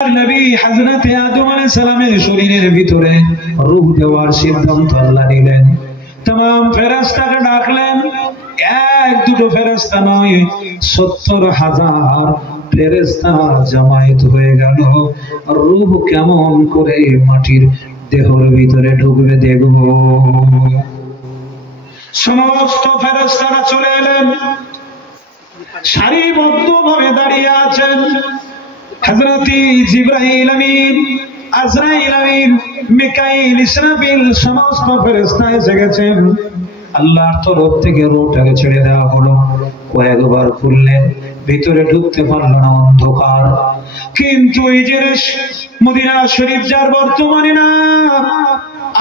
নবী হযরতে আদম আলাইহিস সালামের শরীরের ভিতরে রূহ দেওয়ার সিদ্ধান্ত আল্লাহ নিলেন। तमाम ফেরেশতাকে ডাকলেন। এক দুটো ফেরেশতা নয়, ৭০,০০০ ফেরেশতা জমায়েত হয়ে গেল। রূহ কেমন করে মাটির দেহের ভিতরে ঢুকবে দেখব। সমস্ত ফেরেশতারা চলে এলেন, সারিবদ্ধভাবে দাঁড়িয়ে আছেন। হযরতে জিবরাইল আমিন, আজরাইল আমিন, মিকাইল, ইসরাফিল সমস্ত ফেরেশতা এসে গেছেন। আল্লাহর তরফ থেকে রূহটাকে ছেড়ে দেওয়া হলো। কয়েকবার খুললেন, ভিতরে ঢুকতে পারল না, অন্ধকার। কিন্তু এই যে মদিনা শরীফ যার বর্তমানে না,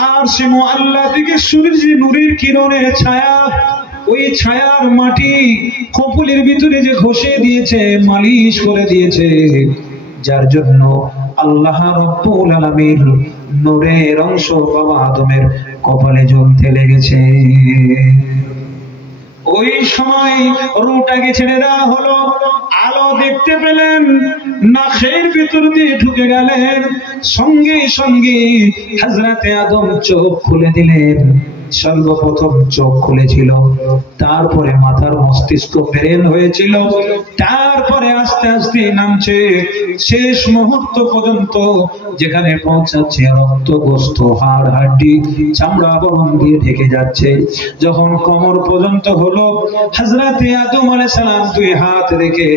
আর সে আল্লাহ থেকে সূর্যের নূরের কিরণের ছায়া, ওই ছায়ার মাটি কপুলের ভিতরে যে ঘষে দিয়েছে, মালিশ করে দিয়েছে, যার জন্য আল্লাহ রাব্বুল আলামিন নূরের অংশ বাবা আদমের কপালে জ্বলতে লেগেছে। ওই সময় রূহটাকে ছেড়ে দেওয়া হলো। আলো দেখতে পেলেন, নাখের ভিতর দিয়ে ঢুকে গেলেন। সঙ্গে সঙ্গে হযরতে আদম চোখ খুলে দিলেন। সর্বপ্রথম চোখ খুলেছিল, তারপরে মাথার মস্তিষ্ক বেরেন হয়েছিল, তারপরে আস্তে আস্তে নামছে, শেষ মুহূর্ত পর্যন্ত যেখানে পৌঁছাচ্ছে রক্ত, গোস্ত, হাড়, হাড্ডি, চামড়া বরণ দিয়ে ঢেকে যাচ্ছে। যখন কোমর পর্যন্ত হলো, হযরতে আদম আলাইহিস সালাম দুই হাত রেখে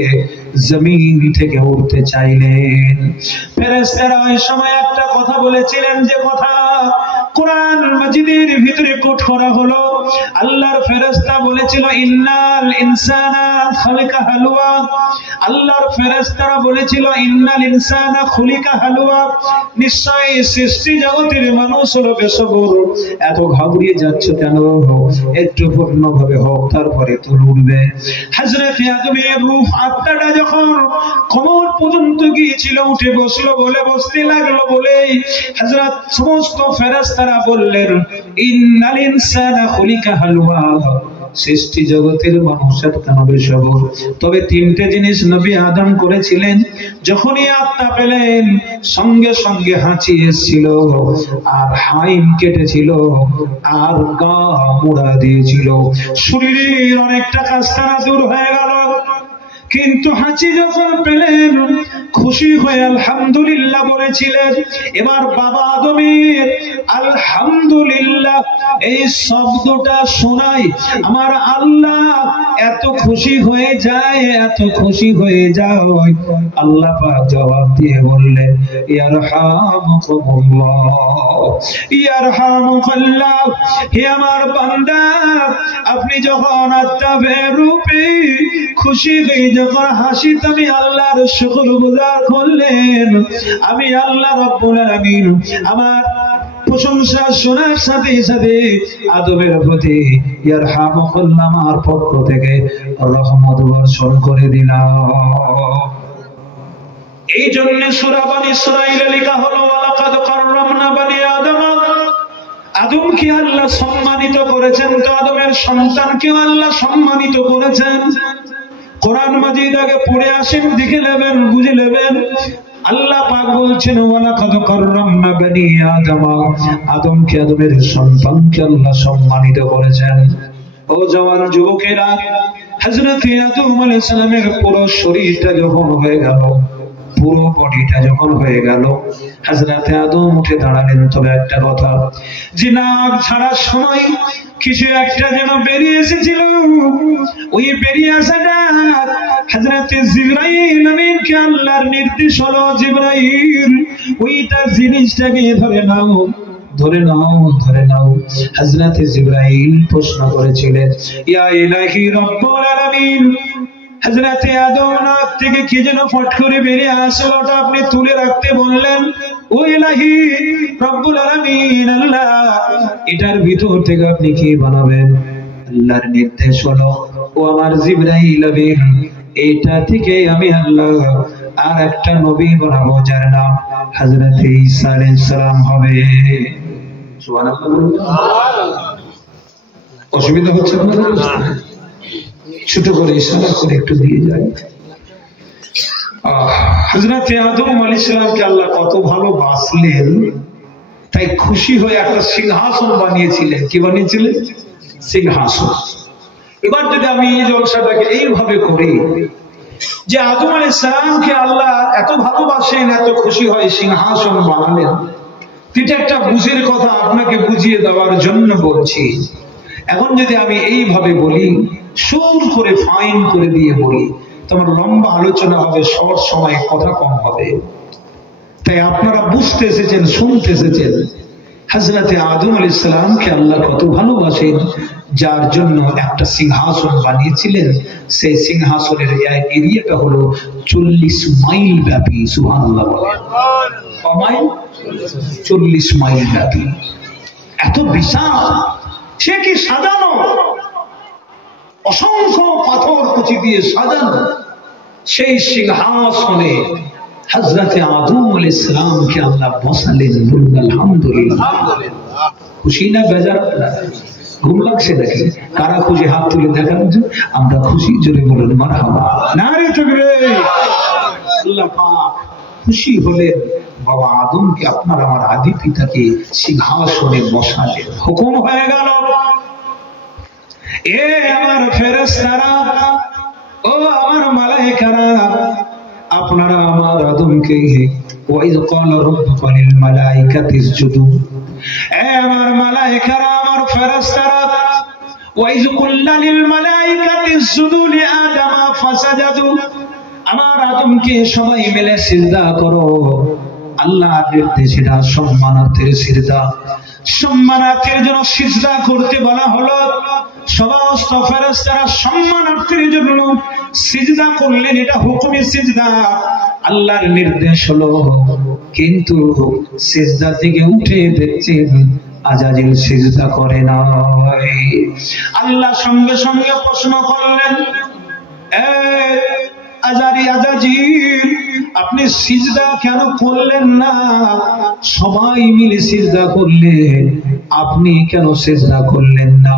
জমিন থেকে উঠতে চাইলেন। ফেরেশতারা ওই সময় একটা কথা বলেছিলেন, যে কথা কোরআন মাজিদের ভিতরে কোট করা হলো। আল্লাহর ফেরেশতা বলেছিল, ইন্নাল ইনসানা খালিকা হালুয়া। আল্লাহর ফেরেশতারা বলেছিল, ইন্নাল ইনসানা খুলিকা হালুয়া। নিশ্চয়ই সৃষ্টি জগতের মানুষ হলো বেসবর। এত ঘাবড়িয়ে যাচ্ছ কেন? একটু পূর্ণভাবে হোক, তারপরে তো উঠবে। হযরতে আদমের রূহ, আত্মাটা যখন কোমর পর্যন্ত গিয়েছিল, উঠে বসলো বলে, বসতে লাগলো বলে হযরত সমস্ত ফেরেশতারা বললেন, ইন্নাল ইনসানা খুলিকা হালুয়া। সৃষ্টি জগতের মানুষের কেন বেসবর? তবে তিনটে জিনিস নবী আদম করেছিলেন। যখনই আত্মা পেলেন, সঙ্গে সঙ্গে হাঁচি এসেছিল, আর হাইম কেটেছিল, আর গা মুড়া দিয়েছিল। শরীরের অনেকটা কাস্তানা দূর হয়ে গেল। কিন্তু হাঁচি যখন পেলেন, খুশি হয়ে আলহামদুলিল্লাহ বলেছিলেন। এবার বাবা আদমের আলহামদুলিল্লাহ এই শব্দটা শোনাই আমার আল্লাহ এত খুশি হয়ে যায়, এত খুশি হয়ে যায়। আল্লাহ পাক জবাব দিয়ে বললেন, ইয়ারহামুকুমুল্লাহ, ইয়ারহামুকাল্লাহ। হে আমার বান্দা, আপনি যখন আত্মার রূপে খুশি হয়ে যখন হাসি তুমি আল্লাহর শুকরগুজার করলেন, আমি আল্লাহ রাব্বুল আলামিন আমার প্রশংসা শোনার সাথে সাথে আদমের প্রতি ইয়ারহামুকুল্লাহ আমার পক্ষ থেকে রহমত বর্ষণ করে দিলাম। এই জন্য সূরা বনী ইসরাঈলে লেখা হলো, ওয়ালাকাদ কাররামনা বনী আদম। আদমকে আল্লাহ সম্মানিত করেছেন, তো আদমের সন্তানকেও আল্লাহ সম্মানিত করেছেন। কোরআন মাজিদ আগে পড়ে আসেন, দেখে নেবেন, বুঝে নেবেন। আল্লাহ পাক বলছেন, ওয়ালাকাদ কাররামনা বনী আদম। আদমকে, আদমের সন্তানকে আল্লাহ সম্মানিত করেছেন। ও জওয়ান যুবকেরা, হযরতে আদম আলাইহিস সালামের পুরো শরীরটা যখন হয়ে গেল, পুরো বডিটা যখন হয়ে গেল, হযরতে আদম উঠে দাঁড়ালেন। তবে একটা কথা, যে নাক ছাড়ার সময় কিছু একটা যেন বেরিয়ে এসেছিল, ওই বেরিয়ে আসাটা হযরতে জিবরাইল আমিনকে আল্লাহর নির্দেশ হলো, জিবরাইল ওইটা জিনিসটাকে ধরে নাও, ধরে নাও, ধরে নাও। হযরতে জিবরাইল প্রশ্ন করেছিলেন, ইয়া ইলাহি রাব্বুল আলামিন, হযরতে আদম নাক থেকে কি যেন ফট করে বেরিয়ে আসলো, ওটা আপনি তুলে রাখতে বললেন। ও ইলাহি রাব্বুল আলামিন, আল্লাহ এটার ভিতর থেকে আপনি কি বানাবেন? আল্লাহর নির্দেশ হলো, ও আমার জিবরাইল আমিন, এটা থেকে আমি আল্লাহ আর একটা নবী বানাবো, যার নাম হযরতে ঈসা আলাইহিস সালাম হবে। সুবহানাল্লাহ। অসুবিধা হচ্ছে আপনাদের? ছোট করে ইশারা করে একটু দিয়ে যায়। হযরত আদম আলাইহিস সালামকে আল্লাহ কত ভালোবাসলেন, তাই খুশি হয়ে একটা সিংহাসন বানিয়েছিলেন। কি বানিয়েছিলেন? সিংহাসন। এবার যদি আমি এই জলসাটাকে এইভাবে করি যে আদম আলাইহিস সালামকে আল্লাহ এত ভালোবাসেন, এত খুশি হয় সিংহাসন বানালেন, এটা একটা বুঝের কথা আপনাকে বুঝিয়ে দেওয়ার জন্য বলছি। এখন যদি আমি এইভাবে বলি, সুর করে ফাইন করে দিয়ে বলি, তোমার লম্বা আলোচনা হবে, শর্ট সময়ে কথা কম হবে। তাই আপনারা বুঝতে এসেছেন, শুনতে এসেছেন হযরত আদম আলাইহিস সালামকে আল্লাহ কত ভালোবাসেন, যার জন্য একটা সিংহাসন বানিয়েছিলেন। সেই সিংহাসনের এরিয়াটা হলো 40 মাইল ব্যাপী। সুবহানাল্লাহ বলেন। কত মাইল? 40 মাইল ব্যাপী। এত বিশাল, সে কি সাজানো, অসংখ্য পাথর কুচি দিয়ে সাজানো। সেই সিংহাসনে হযরত আদম আলাইহিস সালামকে আল্লাহ বসালেন। বলুন আলহামদুলিল্লাহ। খুশি না বেজার? ঘুম লাগছে নাকি? কারা খুশি হাত তুলে দেখান যে আমরা খুশি, জোরে বলুন মারহাবা। নারে তাকবীর। আল্লাহ পাক খুশি হলেন, বাবা আদমকে আপনার আমার আদি পিতাকে সিংহাসনে বসালেন। হুকুম হয়ে গেল, এ আমার ফেরেশতারা, ও আমার মালায়েকারা, আপনারা আমার আদমকে ওয়াইদ ক্বালা রাব্বুকা লিল মালাইকাতি ইসজুদু, এ আমার মালায়েকারা, আমার ফেরেশতারা, ওয়াইদ কুল্লা লিল মালাইকাতি ইসজুদু লি আদামা ফাসাজাদু, আমার আদমকে সবাই মিলে সিজদা করো। আল্লাহর নির্দেশে এটা সম্মানার্থের সিজদা, সম্মানার্থের জন্য সিজদা করতে বলা হলো। সমস্ত ফেরেশতারা সম্মানার্থের জন্য সিজদা করলেন। এটা হুকুমি সিজদা, আল্লাহর নির্দেশ হলো। কিন্তু সিজদা থেকে উঠে দেখছেন আজাজিল সিজদা করে নাই। আল্লাহ সঙ্গে সঙ্গে প্রশ্ন করলেন, আজাজিল, আপনি সিজদা কেন করলেন না? সবাই মিলে সিজদা করলেন, আপনি কেন সিজদা করলেন না?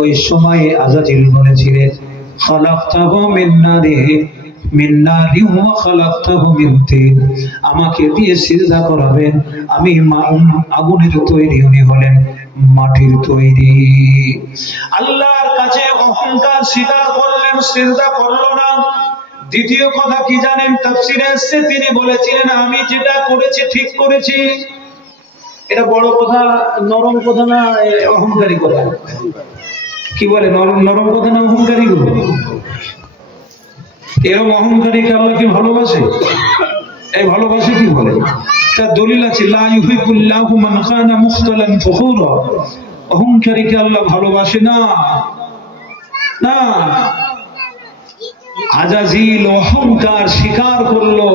ওই সময় আজাজিল বলেছিলেন, খালাকতাহু মিন নারি ওয়া খালাকতাহু মিন তিন, আমাকে দিয়ে সিজদা করাবেন, আমি আগুনের তৈরি, উনি হলেন মাটির তৈরি। আল্লাহর কাছে অহংকার স্বীকার করলেন, সিজদা করলো না। দ্বিতীয় কথা কি জানেন? তাফসীরে এসেছে, তিনি বলেছিলেন আমি যেটা করেছি ঠিক করেছি। এটা বড় কথা, নরম কথা না অহংকারী কথা? কি বলে, নরম কথা না অহংকারী কথা? এরকম অহংকারীকে আল্লাহ কি ভালোবাসে? এই ভালোবাসে কি বলে? তার দলিল আছে, লা ইউহিব্বুল্লাহু মান কানা মুখতালান ফখুরা। অহংকারীকে আল্লাহ ভালোবাসে না। না, আজাজিল অহংকার স্বীকার করলো,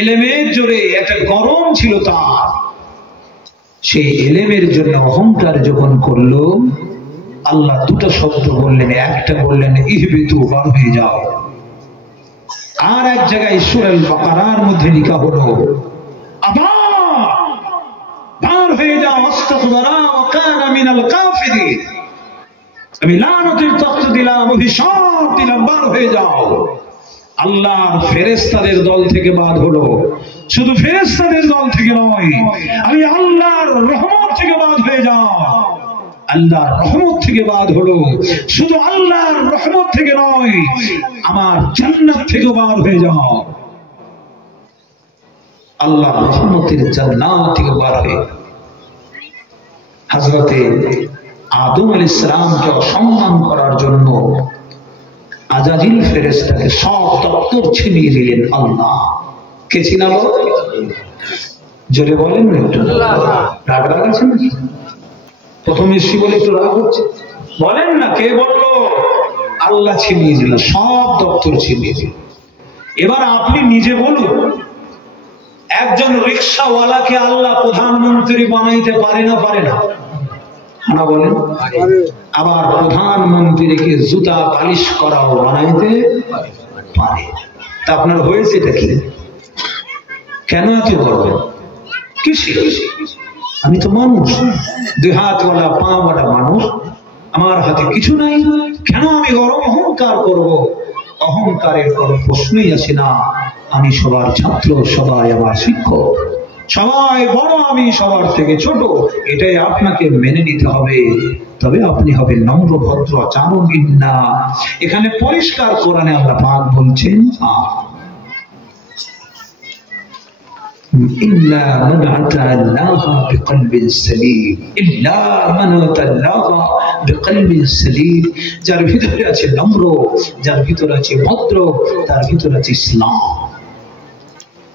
এলেমের জোরে একটা গরম ছিল তার, সেই এলেমের জন্য অহংকার যখন করলো, আল্লাহ দুটো শব্দ বললেন। একটা বললেন ইহবিতু, বার হয়ে যাও। আর এক জায়গায় সূরা বাকারার মধ্যে লেখা হলো আবার বার হয়ে যাও, আস্তাগফিরা ওয়া কানা মিনাল কাফিরিন, আমি লানতের তখ্ত দিলাম, অভিশাপ দিলাম, বার হয়ে যাও। আল্লাহর ফেরেশতাদের দল থেকে বাদ হলো। শুধু ফেরেশতাদের দল থেকে নয়, আমি আল্লাহর রহমত থেকে বাদ হয়ে যাও। আল্লাহর রহমত থেকে বাদ হলো। শুধু আল্লাহর রহমত থেকে নয়, আমার জান্নাত থেকে বাদ হয়ে যাও। আল্লাহর রহমতের জান্নাত থেকে বাদ হয়ে হযরতে আদম আলাইহিস সালামকে অসম্মান করার জন্য আজাজিল ফেরেশতাকে সব দপ্তর ছিনিয়ে দিলেন আল্লাহ। কে ছিনালো? জোরে বলেন না একটু। রাগ আছে নাকি? প্রথম এসছি বলে একটু রাগ হচ্ছে? বলেন না, কে বললো? আল্লাহ ছিনিয়ে দিল, সব দপ্তর ছিনিয়ে দিল। এবার আপনি নিজে বলুন, একজন রিকশাওয়ালাকে আল্লাহ প্রধানমন্ত্রী বানাইতে পারে না? পারে না? না বলেন। আবার প্রধানমন্ত্রীকে জুতা পালিশ করাও বানাইতে পারে। তা আপনার হয়েছে এটা কি? কেন এত করবেন? আমি তো মানুষ, দুই হাতওয়ালা পাওয়ালা মানুষ, আমার হাতে কিছু নাই, কেন আমি গরম অহংকার করব? অহংকারের কোনো প্রশ্নই আসে না। আমি সবার ছাত্র, সবাই আমার শিক্ষক, সবাই বড়, আমি সবার থেকে ছোট, এটাই আপনাকে মেনে নিতে হবে। তবে আপনি হবেন নম্র ভদ্র আচরণ। ইন্না, এখানে পরিষ্কার কোরআনে আল্লাহ পাক বলছেন إلا من أتى الله بقلب سليم إلا من أتى الله بقلب سليم যার ভিতরে আছে নম্র, যার ভিতরে আছে ভদ্র, তার ভিতরে আছে ইসলাম।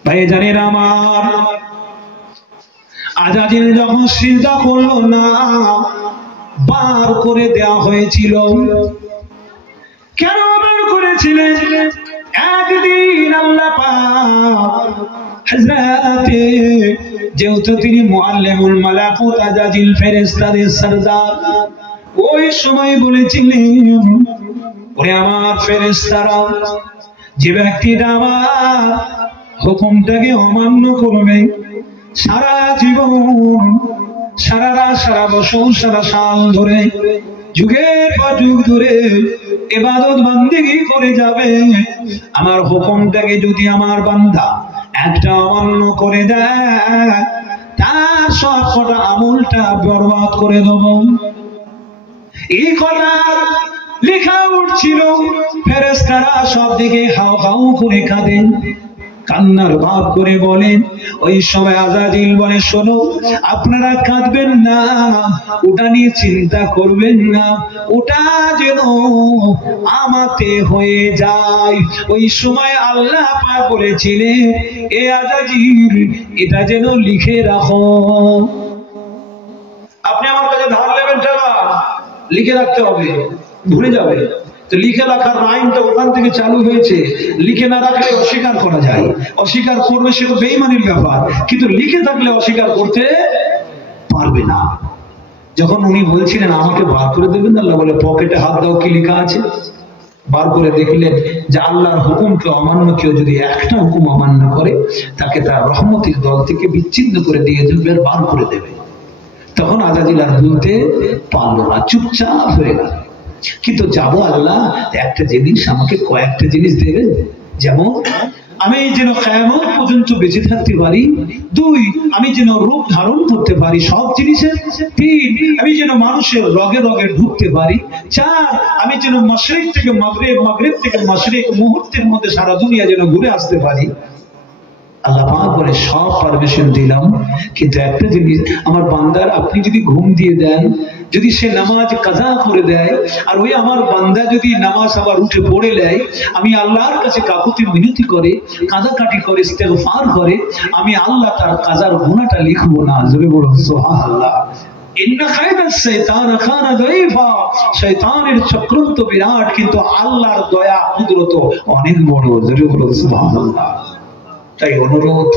ভাই জানেন আমার, আজাজিল যখন সিজদা করলো না, বার করে দেয়া হয়েছিল। কেন বার করেছিলেন? একদিন আল্লাহ পাক হযরতে, যেহেতু তিনি মুআল্লিমুল মালাকুত আজাজিল ফেরেশতাদের সরদার, ওই সময় বলেছিলেন, ওরে আমার ফেরেশতারা, যে ব্যক্তিটা আমার হুকুমটাকে অমান্য করবে, সারা জীবন, সারা রাত, সারা বছর, সারা সাল ধরে, যুগের পর যুগ ধরে ইবাদত বন্দেগী করে যাবে, আমার হুকুমটাকে যদি আমার বান্দা একটা অমান্য করে দেয়, তার সব কটা আমলটা বরবাদ করে দেব। এই কথা লেখা উঠছিল, ফেরেশতারা সব দিকে হাউ হাউ করে কাঁদেন, কান্নার ভাব করে বলেন। ওই সময় আজাজিল বলে, শোনো, আপনারা কাঁদবেন না, ওটা নিয়ে চিন্তা করবেন না, ওটা যেন আমাতে হয়ে যায়। ওই সময় আল্লাহ পাক বলেছিলেন, এ আজাজিল, এটা যেন লিখে রাখো। আপনি আমার কাছে ধার নেবেন টাকা, লিখে রাখতে হবে, ভুলে যাবে। তো লিখে রাখার আইনটা ওখান থেকে চালু হয়েছে। লিখে না রাখলে অস্বীকার করা যায়, অস্বীকার করবে সেটা বেঈমানির ব্যাপার, কিন্তু লিখে থাকলে অস্বীকার করতে পারবে না। যখন উনি বলছিলেন আমাকে বার করে দেবেন, আল্লাহ বলে, পকেটে হাত দাও, কি লেখা আছে। বার করে দেখলেন যে আল্লাহর হুকুমকে অমান্য, কেউ যদি একটা হুকুম অমান্য করে, তাকে তার রহমতের দল থেকে বিচ্ছিন্ন করে দিয়ে দেবে, বার করে দেবে। তখন আজাজিল আর বলতে পারলো না, চুপচাপ হয়ে গেল। কিন্তু যাবো আল্লাহ, একটা জিনিস আমাকে, কয়েকটা জিনিস দেবে, যেমন আমি যেন কিয়ামত পর্যন্ত বেঁচে থাকতে পারি, 2 আমি যেন রূপ ধারণ করতে পারি সব জিনিসের, 3 আমি যেন মানুষের রগে রগে ঢুকতে পারি, 4 আমি যেন মাশরিক থেকে মাগরিব, মাগরিব থেকে মাশরিক, মুহূর্তের মধ্যে সারা দুনিয়া যেন ঘুরে আসতে পারি। আল্লাহ পাক বলে, সব পারমিশন দিলাম, কিন্তু একটা জিনিস, আমার বান্দার আপনি যদি ঘুম দিয়ে দেন, যদি সে নামাজ কাজা করে দেয়, আর ওই আমার বান্দা যদি নামাজ আবার উঠে পড়ে নেয়, আমি আল্লাহর কাছে কাকুতি মিনতি করে, কাঁদাকাটি করে, ইস্তেগফার করে, আমি আল্লাহ তার কাজার গুনাহটা লিখবো না। জোরে বলুন সুবহানাল্লাহ। ইন্না কায়দাশ শাইতান কানা দাঈফা, শয়তানের চক্রান্ত বিরাট, কিন্তু আল্লাহর দয়া কুদরত অনেক বড়। জোরে বলুন সুবহানাল্লাহ। তাই অনুরোধ,